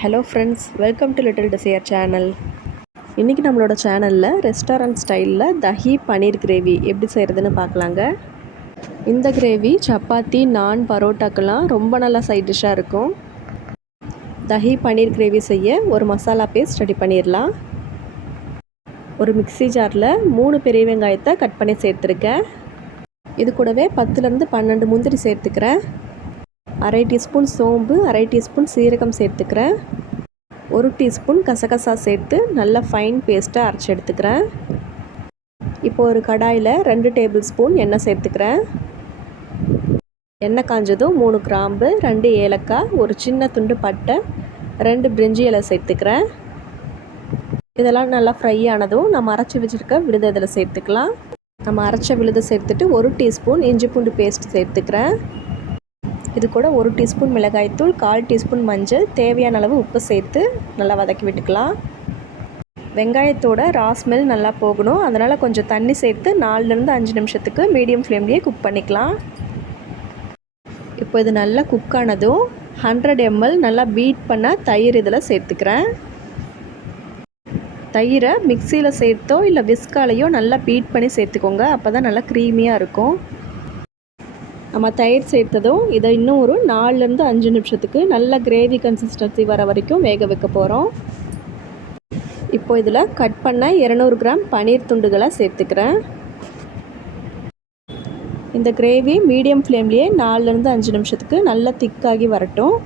Hello friends, welcome to little desire channel. இன்றைக்கி நம்மளோட சேனலில் ரெஸ்டாரண்ட் ஸ்டைலில் தஹி பன்னீர் கிரேவி எப்படி செய்கிறதுன்னு பார்க்கலாங்க. இந்த கிரேவி சப்பாத்தி, நான், பரோட்டாக்கெல்லாம் ரொம்ப நல்ல சைட் டிஷ்ஷாக இருக்கும். தஹி பன்னீர் கிரேவி செய்ய ஒரு மசாலா பேஸ்ட் ரெடி பண்ணிடலாம். ஒரு மிக்ஸி ஜாரில் 3 பெரிய வெங்காயத்தை கட் பண்ணி சேர்த்துருக்கேன். இது கூடவே 10லேருந்து 12 முந்திரி சேர்த்துக்கிறேன். 1/2 டீஸ்பூன் சோம்பு, 1/2 டீஸ்பூன் சீரகம் சேர்த்துக்கிறேன். 1 டீஸ்பூன் கசகசா சேர்த்து நல்லா ஃபைன் பேஸ்ட்டாக அரைச்சி எடுத்துக்கிறேன். இப்போது ஒரு கடாயில் 2 டேபிள் ஸ்பூன் எண்ணெய் சேர்த்துக்கிறேன். எண்ணெய் காஞ்சதும் 3 கிராம்பு, 2 ஏலக்காய், ஒரு சின்ன துண்டு பட்டை, 2 பிரிஞ்சி இலை சேர்த்துக்கிறேன். இதெல்லாம் நல்லா ஃப்ரை ஆனதும் நம்ம அரைச்சி வச்சுருக்க விழுதை இதில் சேர்த்துக்கலாம். நம்ம அரைச்ச விழுதை சேர்த்துட்டு 1 டீஸ்பூன் இஞ்சி பூண்டு பேஸ்ட் சேர்த்துக்கிறேன். இது கூட 1 டீஸ்பூன் மிளகாய்த்தூள், 1/4 டீஸ்பூன் மஞ்சள், தேவையான அளவு உப்பு சேர்த்து நல்லா வதக்கி விட்டுக்கலாம். வெங்காயத்தோட ரா ஸ்மெல் நல்லா போகணும், அதனால் கொஞ்சம் தண்ணி சேர்த்து 4லேருந்து 5 நிமிஷத்துக்கு மீடியம் ஃப்ளேம்லேயே குக் பண்ணிக்கலாம். இப்போ இது நல்லா குக் ஆனதும் 100 ml நல்லா பீட் பண்ண தயிர் இதில் சேர்த்துக்கிறேன். தயிரை மிக்சியில் சேர்த்தோ இல்லை விஸ்காலையோ நல்லா பீட் பண்ணி சேர்த்துக்கோங்க, அப்போ தான் நல்லா க்ரீமியாக இருக்கும். நம்ம தயிர் சேர்த்ததும் இதை இன்னும் ஒரு 4லேருந்து 5 நிமிஷத்துக்கு நல்ல கிரேவி கன்சிஸ்டன்சி வர வரைக்கும் வேக வைக்க போகிறோம். இப்போ இதில் கட் பண்ண 200 கிராம் பன்னீர் துண்டுகளை சேர்த்துக்கிறேன். இந்த கிரேவி மீடியம் ஃப்ளேம்லேயே 4லேருந்து 5 நிமிஷத்துக்கு நல்லா திக்காகி வரட்டும்.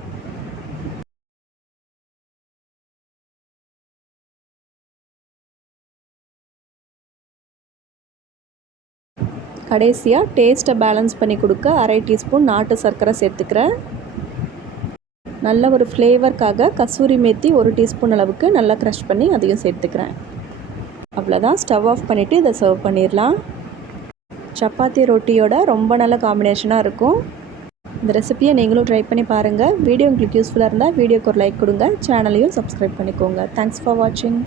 கடைசியாக டேஸ்ட்டை பேலன்ஸ் பண்ணி கொடுக்க 1/2 டீஸ்பூன் நாட்டு சர்க்கரை சேர்த்துக்கிறேன். நல்ல ஒரு ஃப்ளேவருக்காக கசூரி மேத்தி 1 டீஸ்பூன் அளவுக்கு நல்லா க்ரஷ் பண்ணி அதையும் சேர்த்துக்கிறேன். அவ்வளோதான், ஸ்டவ் ஆஃப் பண்ணிவிட்டு இதை சர்வ் பண்ணிடலாம். சப்பாத்தி ரொட்டியோட ரொம்ப நல்ல காம்பினேஷனாக இருக்கும். இந்த ரெசிபியை நீங்களும் ட்ரை பண்ணி பாருங்கள். வீடியோ உங்களுக்கு யூஸ்ஃபுல்லாக இருந்தால் வீடியோக்கு ஒரு லைக் கொடுங்க, சேனலையும் சப்ஸ்கிரைப் பண்ணிக்கோங்க. தேங்க்ஸ் ஃபார் வாட்சிங்.